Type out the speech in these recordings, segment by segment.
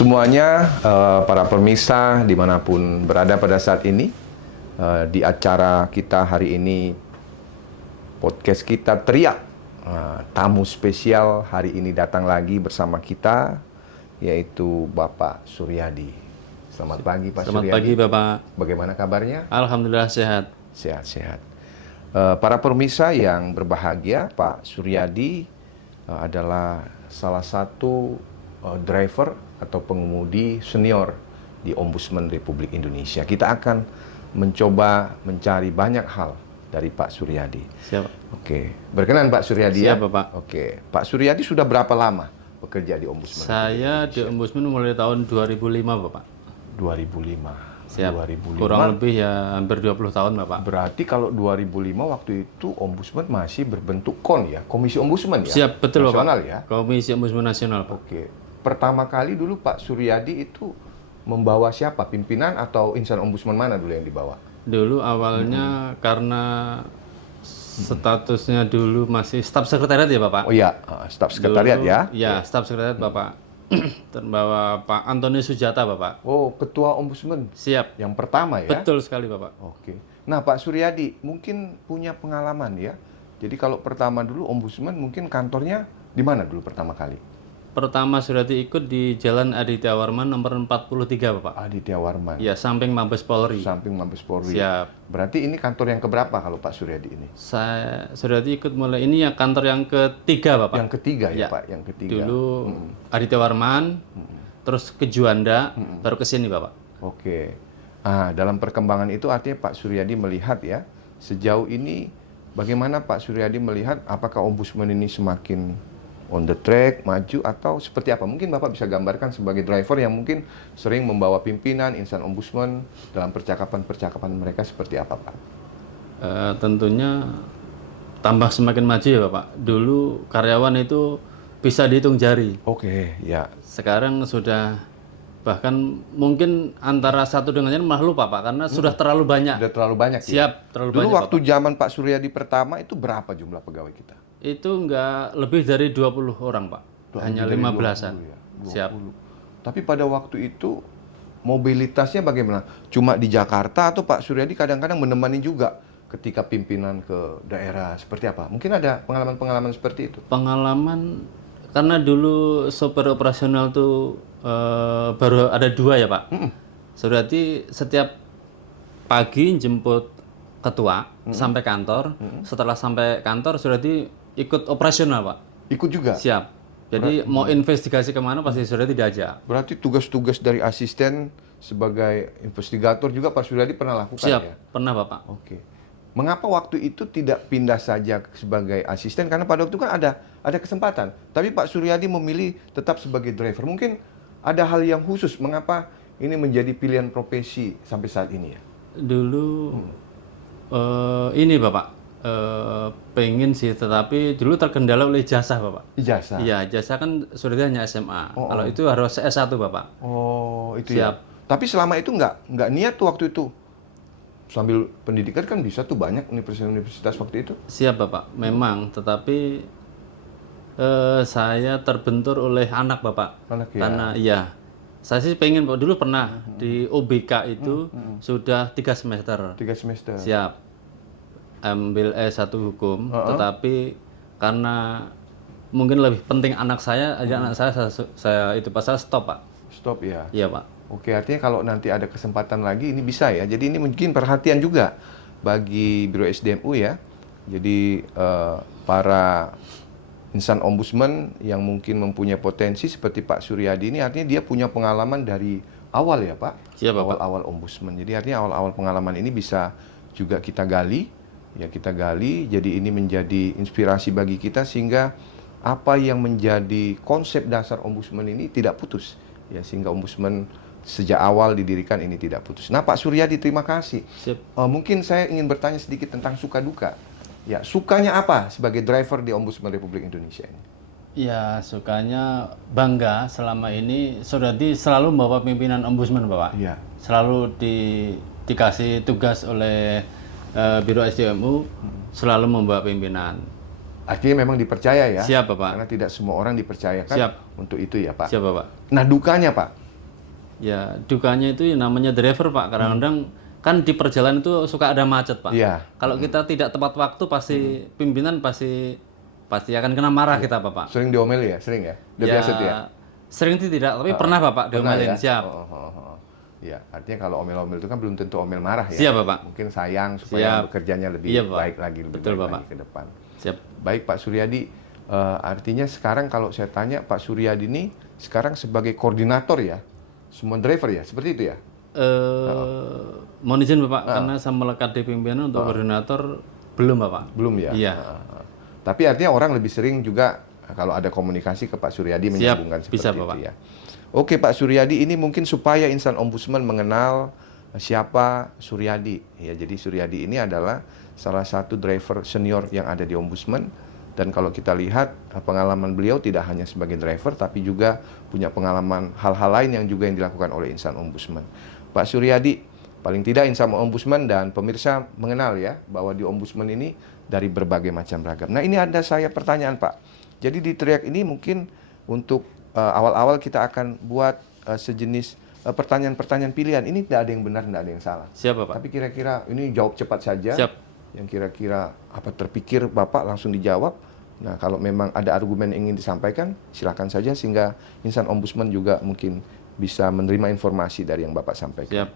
semuanya, para pemirsa dimanapun berada pada saat ini, di acara kita hari ini, podcast kita teriak. Tamu spesial hari ini datang lagi bersama kita, yaitu Bapak Suryadi. Selamat pagi Pak Selamat Suryadi. pagi Bapak. Bagaimana kabarnya? Alhamdulillah sehat. Sehat-sehat. Para pemirsa yang berbahagia, Pak Suryadi adalah salah satu driver atau pengemudi senior di Ombudsman Republik Indonesia. Kita akan mencoba mencari banyak hal dari Pak Suryadi. Siap. Oke, berkenan Pak Suryadi ya? Siap Bapak. Oke, Pak Suryadi sudah berapa lama bekerja di Ombudsman? Saya di Ombudsman mulai tahun 2005 Bapak. 2005. Siap. 2005. Kurang lebih ya hampir 20 tahun Bapak. Berarti kalau 2005 waktu itu Ombudsman masih berbentuk KON ya, Komisi Ombudsman ya? Siap, betul Nasional Bapak. ya? Komisi Ombudsman Nasional Pak. Oke. Pertama kali dulu Pak Suryadi itu membawa siapa? Pimpinan atau insan Ombudsman mana dulu yang dibawa? Dulu awalnya karena statusnya dulu masih staf sekretariat ya Bapak. Oh iya, staf sekretariat Dulu, ya? Ya, staf sekretariat Bapak. Terbawa Pak Antoni Sujata Bapak. Oh, Ketua Ombudsman Siap. yang pertama ya? Betul sekali Bapak. Oke. Nah, Pak Suryadi mungkin punya pengalaman ya. Jadi kalau pertama dulu Ombudsman mungkin kantornya di mana dulu pertama kali? Pertama Suryadi ikut di Jalan Aditya Warman nomor 43 Bapak. Aditya Warman. Ya, samping Mabes Polri. Samping Mabes Polri. Siap. Berarti ini kantor yang keberapa kalau Pak Suryadi ini? Saya Suryadi ikut mulai ini ya kantor yang ketiga Bapak. Yang ketiga ya, Ya. Pak, yang ketiga. Dulu Aditya Warman, terus ke Juanda, baru ke sini Bapak. Oke. Dalam perkembangan itu artinya Pak Suryadi melihat ya, sejauh ini bagaimana Pak Suryadi melihat apakah Ombudsman ini semakin on the track, maju atau seperti apa? Mungkin Bapak bisa gambarkan sebagai driver yang mungkin sering membawa pimpinan, insan Ombudsman dalam percakapan-percakapan mereka seperti apa, Pak? Tentunya tambah semakin maju ya Bapak. Dulu karyawan itu bisa dihitung jari. Oke, ya. Sekarang sudah bahkan mungkin antara satu dengan yang malah lupa Pak, karena sudah terlalu banyak. Sudah terlalu banyak ya? Siap, terlalu Dulu banyak waktu zaman Pak Suryadi pertama itu berapa jumlah pegawai kita? Itu enggak lebih dari 20 orang Pak. Hanya Lebih dari 15-an. 20 ya? 20. Siap. Tapi pada waktu itu mobilitasnya bagaimana? Cuma di Jakarta atau Pak Suryadi kadang-kadang menemani juga ketika pimpinan ke daerah seperti apa? Mungkin ada pengalaman-pengalaman seperti itu? Pengalaman karena dulu sopir operasional tuh baru ada 2 ya Pak. Suryadi setiap pagi jemput ketua sampai kantor. Setelah sampai kantor Suryadi ikut operasional Pak. Ikut juga? Siap. Jadi mau investigasi kemana pasti Suryadi diajak. Berarti tugas-tugas dari asisten sebagai investigator juga Pak Suryadi pernah lakukan Siap. ya? Pernah Bapak. Oke. Mengapa waktu itu tidak pindah saja sebagai asisten? Karena pada waktu itu kan ada kesempatan. Tapi Pak Suryadi memilih tetap sebagai driver. Mungkin ada hal yang khusus mengapa ini menjadi pilihan profesi sampai saat ini ya? Dulu ini Bapak pengen sih, tetapi dulu terkendala oleh ijazah Bapak. Ijazah? Iya, ijazah kan Suryadi hanya SMA. Kalau itu harus S1 Bapak. Oh, itu Siap. ya. Tapi selama itu nggak niat tuh waktu itu. Sambil pendidikan kan bisa tuh banyak universitas waktu itu. Siap Bapak, memang. Tetapi saya terbentur oleh anak Bapak. Anak ya? Karena iya, saya sih pengen Pak. Dulu pernah di OBK itu sudah 3 semester. 3 semester. Siap. Ambil S1 hukum, tetapi karena mungkin lebih penting anak saya, anak saya itu pas saya stop Pak. Stop ya? Iya Pak. Oke, artinya kalau nanti ada kesempatan lagi ini bisa ya. Jadi ini mungkin perhatian juga bagi Biro SDMU ya. Jadi para insan ombudsman yang mungkin mempunyai potensi seperti Pak Suryadi ini artinya dia punya pengalaman dari awal ya Pak? Siap, Bapak. Awal-awal ombudsman. Jadi artinya awal-awal pengalaman ini bisa juga kita gali. Ya kita gali, jadi ini menjadi inspirasi bagi kita sehingga apa yang menjadi konsep dasar ombudsman ini tidak putus. Ya sehingga ombudsman sejak awal didirikan ini tidak putus. Nah Pak Suryadi terima kasih. Siap. Mungkin saya ingin bertanya sedikit tentang suka duka. Ya sukanya apa sebagai driver di Ombudsman Republik Indonesia ini? Ya, sukanya bangga selama ini Suryadi selalu membawa pimpinan ombudsman Bapak. Iya. Selalu dikasih tugas oleh Biro SDMU, selalu membawa pimpinan. Artinya memang dipercaya ya? Siap Bapak. Karena tidak semua orang dipercayakan Siap. untuk itu ya Pak. Siap Bapak. Nah dukanya Pak, Ya, dukanya itu namanya driver, Pak. Kadang-kadang kan di perjalanan itu suka ada macet, Pak. Iya. Kalau kita tidak tepat waktu pasti pimpinan pasti akan kena marah kita, Bapak. Sering diomeli ya, sering ya. Udah Ya, biasa tuh ya. sering itu tidak, tapi pernah Bapak Pernah diomelin. ya? Siap. Iya, artinya kalau omel-omel itu kan belum tentu omel marah ya. Siap, Bapak. Mungkin sayang supaya Siap. bekerjanya lebih Iya, Pak. baik lagi, lebih Betul, baik Bapak. lagi ke depan. Siap. Baik Pak Suryadi, artinya sekarang kalau saya tanya Pak Suryadi ini sekarang sebagai koordinator ya, semua driver ya, seperti itu ya? Mohon izin Bapak, karena saya melekat di pimpinan untuk koordinator belum Bapak. Belum ya? Iya. Tapi artinya orang lebih sering juga kalau ada komunikasi ke Pak Suryadi menyambungkan seperti bisa, itu Bapak. ya. Oke Pak Suryadi, ini mungkin supaya insan ombudsman mengenal siapa Suryadi. Ya, jadi Suryadi ini adalah salah satu driver senior yang ada di ombudsman. Dan kalau kita lihat pengalaman beliau tidak hanya sebagai driver, tapi juga punya pengalaman hal-hal lain yang juga yang dilakukan oleh insan ombudsman. Pak Suryadi, paling tidak insan ombudsman dan pemirsa mengenal ya bahwa di ombudsman ini dari berbagai macam ragam. Nah ini ada saya pertanyaan Pak. Jadi di Teriak ini mungkin untuk awal-awal kita akan buat sejenis pertanyaan-pertanyaan pilihan. Ini tidak ada yang benar, tidak ada yang salah. Siap Bapak. Tapi kira-kira ini jawab cepat saja. Siap. Yang kira-kira apa terpikir Bapak langsung dijawab. Nah kalau memang ada argumen yang ingin disampaikan, silakan saja sehingga insan ombudsman juga mungkin bisa menerima informasi dari yang Bapak sampaikan. Siap.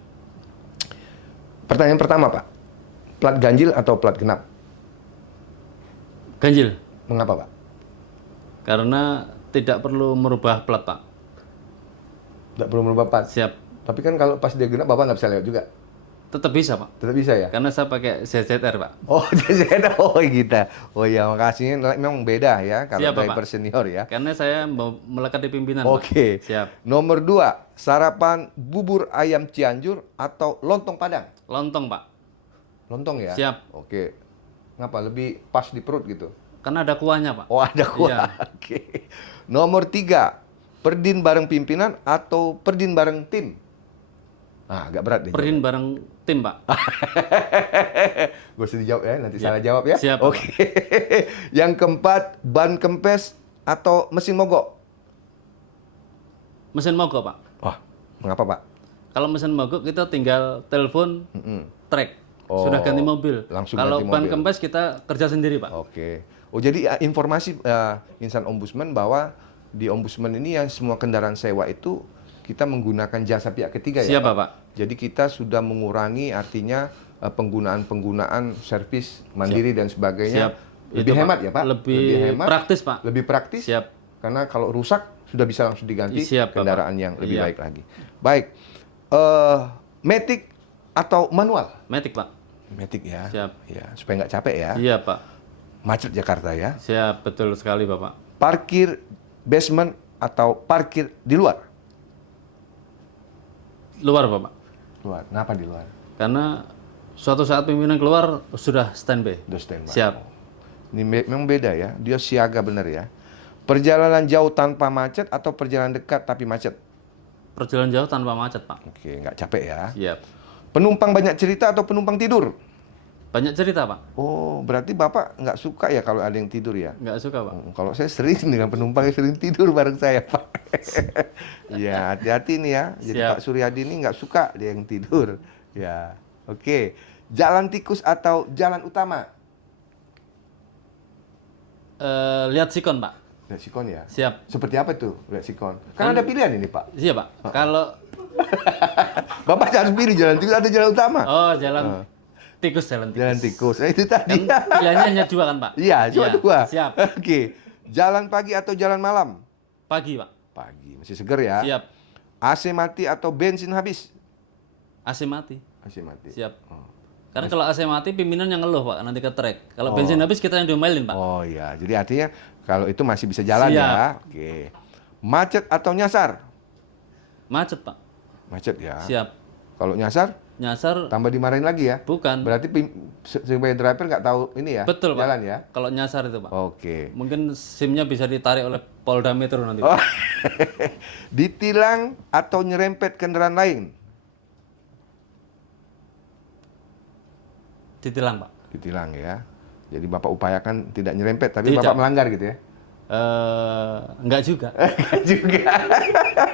Pertanyaan pertama Pak, plat ganjil atau plat genap? Ganjil. Mengapa Pak? Karena tidak perlu merubah plat Pak. Tidak perlu merubah plat. Siap. Tapi kan kalau pas dia genap Bapak nggak bisa lewat juga. Tetap bisa Pak. Tetap bisa ya? Karena saya pakai ZZR Pak. Oh, jadi oh gitu. Oh ya, makasih. Memang beda ya kalau Siap, Pak. driver senior ya. Karena saya mau melekat di pimpinan Pak. Oke. Siap. Nomor 2, sarapan bubur ayam Cianjur atau lontong Padang? Lontong Pak. Lontong ya? Siap. Oke. Ngapa? Lebih pas di perut gitu? Karena ada kuahnya Pak. Oh, ada kuah. Iya. Oke. Nomor 3, perdin bareng pimpinan atau perdin bareng tim? Ah, agak berat deh. Perin bareng tim Pak. Gue usah dijawab ya, nanti salah jawab ya. Siap, Oke. Yang keempat, ban kempes atau mesin mogok? Mesin mogok Pak. Wah, mengapa Pak? Kalau mesin mogok kita tinggal telepon track. Oh, Sudah ganti mobil. langsung Kalau ganti ban mobil. kempes kita kerja sendiri Pak. Oke. Oh, jadi informasi insan ombudsman bahwa di ombudsman ini yang semua kendaraan sewa itu kita menggunakan jasa pihak ketiga ya Siap Pak? Pak. Jadi kita sudah mengurangi artinya penggunaan service mandiri dan sebagainya. Siap. Lebih Itu, hemat Pak. ya Pak? Lebih hemat, praktis Pak. lebih praktis. Siap. Karena kalau rusak sudah bisa langsung diganti Siap, Bapak. kendaraan yang lebih Iya. baik lagi. Baik. Matic atau manual? Matic Pak. Matic ya. Siap. Ya, supaya nggak capek ya. Iya Pak. Macet Jakarta ya. Siap, betul sekali Bapak. Parkir basement atau parkir di luar? Luar Bapak. Luar. Kenapa di luar? Karena suatu saat pimpinan keluar sudah standby. Udah standby. Siap. Ini memang beda ya. Dia siaga bener ya. Perjalanan jauh tanpa macet atau perjalanan dekat tapi macet? Perjalanan jauh tanpa macet Pak. Oke, nggak capek ya. Siap. Penumpang banyak cerita atau penumpang tidur? Banyak cerita Pak. Oh, berarti Bapak nggak suka ya kalau ada yang tidur ya? Nggak suka Pak. Kalau saya sering dengan penumpang yang sering tidur bareng saya, Pak. Ya, hati-hati nih ya. Jadi Siap. Pak Suryadi ini nggak suka dia yang tidur. Ya, oke. Jalan tikus atau jalan utama? Lihat sikon Pak. Lihat sikon ya. Siap. Seperti apa tuh lihat sikon? Kan ada pilihan ini, Pak. Iya Pak. Kalau Bapak harus pilih jalan tikus atau jalan utama? jalan tikus, jalan tikus. Jalan tikus. Itu tadi. Pilihannya hanya dua kan Pak? Iya, cuma Iya, dua. Siap. Oke. Jalan pagi atau jalan malam? Pagi Pak. Pagi, masih seger ya. Siap. AC mati atau bensin habis? AC mati. AC mati. Siap. Karena kalau AC mati pimpinan yang ngeluh Pak nanti ke trek. Kalau bensin habis kita yang diomelin Pak. Oh iya, jadi artinya kalau itu masih bisa jalan Siap. ya. Oke. Macet atau nyasar? Macet Pak. Macet ya. Siap. Kalau nyasar, Nyasar tambah dimarahin lagi ya. bukan. Berarti sebagai driver nggak tahu ini ya. Betul Pak. Jalan ya. Kalau nyasar itu Pak. Oke. Mungkin SIM-nya bisa ditarik oleh Polda Metro nanti. Oh. Pak. Ditilang atau nyerempet kendaraan lain? Ditilang Pak. Ditilang ya. Jadi Bapak upayakan tidak nyerempet, tapi Tidak. Bapak melanggar gitu ya. Enggak juga. Enggak juga.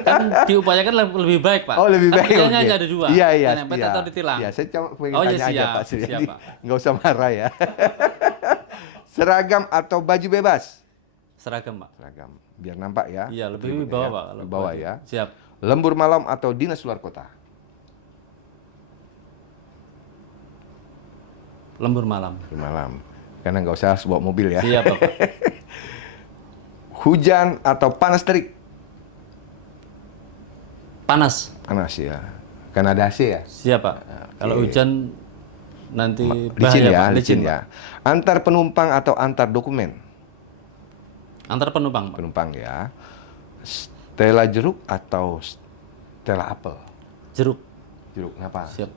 Kan diupayakan lebih baik, Pak. Oh, lebih baik. Kan pilihannya oke. hanya ada dua. Iya, iya. Nyerempet Iya, atau ditilang. iya, saya cuma pengen Oh, ya, tanya aja siap, Pak Suryadi. siap, Pak. Nggak usah marah ya. Seragam atau baju bebas? Seragam, Pak. Seragam. Biar nampak ya. Iya, lebih wibawa, ya. Pak. kalau Wibawa baju. ya. Siap. Lembur malam atau dinas luar kota? Lembur malam. Lembur malam. Karena nggak usah bawa mobil ya. Siap, Bapak. Hujan atau panas terik? Panas. Panas ya. Karena ada AC ya. Siap, Pak. Kalau hujan nanti Licin bahaya, ya, Pak. licin Pak. ya. Antar penumpang atau antar dokumen? Antar penumpang, Pak. Penumpang ya. Stella jeruk atau Stella apel? Jeruk. Jeruk, kenapa? Siap.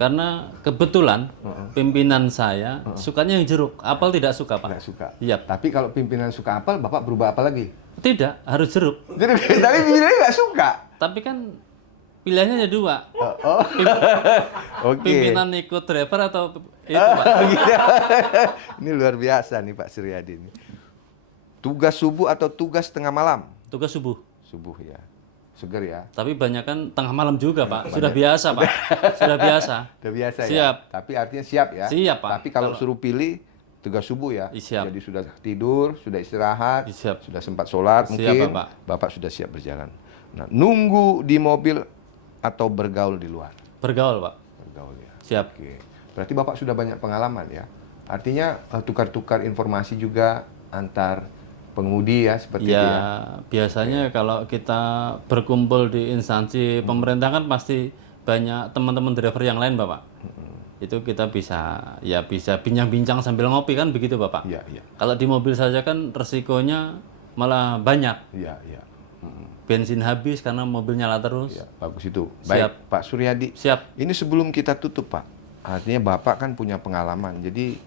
Karena kebetulan pimpinan saya sukanya yang jeruk. Apel tidak suka, Pak. Nggak suka. Iya. Tapi kalau pimpinan suka apel, Bapak berubah apa lagi? Tidak, harus jeruk. Jeruk, tapi pimpinannya nggak suka. Tapi kan pilihannya ada dua. Oh. Oke. Pimpinan ikut driver atau itu, Pak. Gitu. Ini luar biasa nih Pak Suryadi ini. Tugas subuh atau tugas tengah malam? Tugas subuh. Subuh ya. Seger ya. Tapi banyak kan tengah malam juga, Pak. Sudah biasa, Pak. Sudah biasa. Udah biasa ya. Siap. Tapi artinya siap ya. Siap, Pak. Tapi kalau suruh pilih tugas subuh ya. Siap. Jadi sudah tidur, sudah istirahat, Siap. sudah sempat sholat Siap, mungkin. Bapak. Bapak sudah siap berjalan. Nah, nunggu di mobil atau bergaul di luar? Bergaul, Pak. Bergaul ya. Siap. Oke. Berarti Bapak sudah banyak pengalaman ya. Artinya tukar-tukar informasi juga antar pengemudi ya seperti itu Ya, ya. biasanya kalau kita berkumpul di instansi pemerintah kan pasti banyak teman-teman driver yang lain, Bapak. Itu kita bisa bincang-bincang sambil ngopi kan begitu, Bapak. Iya, iya. Kalau di mobil saja kan resikonya malah banyak. Iya, iya. Bensin habis karena mobil nyala terus. Ya, bagus itu. Baik, Siap. Pak Suryadi. Siap. Ini sebelum kita tutup, Pak. Artinya Bapak kan punya pengalaman. Jadi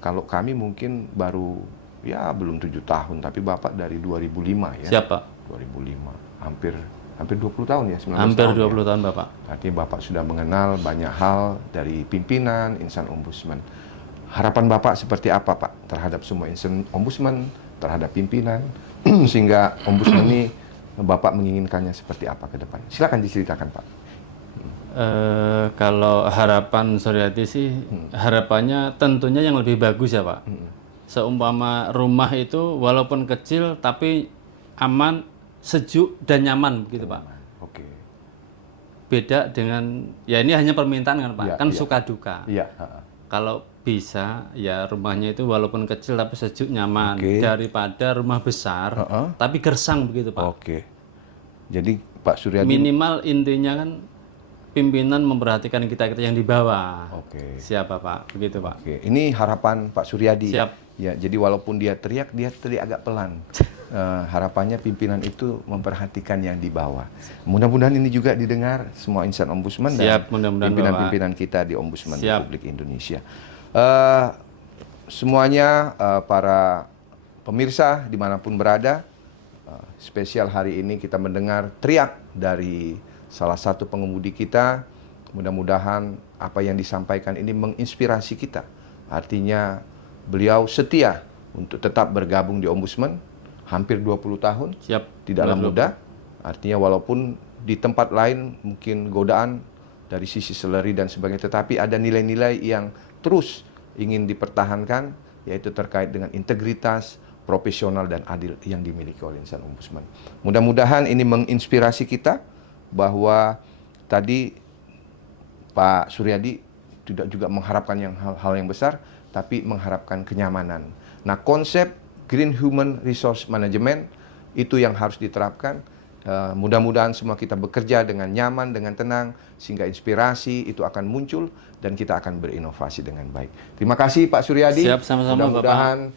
kalau kami mungkin baru ya belum 7 tahun, tapi Bapak dari 2005 ya. Siap, Pak. 2005. Hampir 20 tahun ya, 19 Hampir tahun 20 ya. tahun, Bapak. Artinya Bapak sudah mengenal banyak hal dari pimpinan insan ombudsman. Harapan Bapak seperti apa, Pak, terhadap semua insan ombudsman, terhadap pimpinan, sehingga ombudsman ini Bapak menginginkannya seperti apa ke depan? Silakan diceritakan, Pak. Kalau harapan Suryadi sih, harapannya tentunya yang lebih bagus ya, Pak. Seumpama rumah itu walaupun kecil tapi aman, sejuk dan nyaman begitu, Pak. Oke. Beda dengan ya ini hanya permintaan kan, Pak. Iya, Kan iya. suka duka. Iya. Kalau bisa ya rumahnya itu walaupun kecil tapi sejuk nyaman Oke. daripada rumah besar Heeh. tapi gersang begitu, Pak. Oke. Jadi Pak Suryadi. Minimal intinya kan pimpinan memperhatikan kita-kita yang di bawah. Oke. Siapa, Pak? Begitu, Pak. Oke. Ini harapan Pak Suryadi. Siap. Ya, jadi walaupun dia teriak agak pelan. Harapannya pimpinan itu memperhatikan yang di bawah. Mudah-mudahan ini juga didengar semua insan ombudsman Siap, dan mudah-mudahan, pimpinan-pimpinan kita di Ombudsman Siap. Republik Indonesia. Semuanya para pemirsa dimanapun berada, spesial hari ini kita mendengar teriak dari salah satu pengemudi kita. Mudah-mudahan apa yang disampaikan ini menginspirasi kita. Artinya beliau setia untuk tetap bergabung di Ombudsman hampir 20 tahun. Siap. Tidaklah mudah. Artinya walaupun di tempat lain mungkin godaan dari sisi salary dan sebagainya, tetapi ada nilai-nilai yang terus ingin dipertahankan, yaitu terkait dengan integritas, profesional dan adil yang dimiliki oleh insan ombudsman. Mudah-mudahan ini menginspirasi kita bahwa tadi Pak Suryadi tidak juga mengharapkan hal-hal yang besar, tapi mengharapkan kenyamanan. Nah, konsep Green Human Resource Management itu yang harus diterapkan. Mudah-mudahan semua kita bekerja dengan nyaman, dengan tenang, sehingga inspirasi itu akan muncul dan kita akan berinovasi dengan baik. Terima kasih Pak Suryadi. Siap, sama-sama, Mudah-mudahan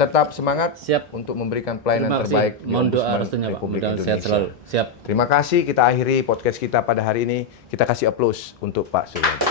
tetap semangat Siap. untuk memberikan pelayanan Terima kasih. terbaik di Mohon doa Ombudsman restunya, Pak. Republik Mudah-mudahan sehat Indonesia. selalu. Siap. Terima kasih, kita akhiri podcast kita pada hari ini. Kita kasih aplaus untuk Pak Suryadi.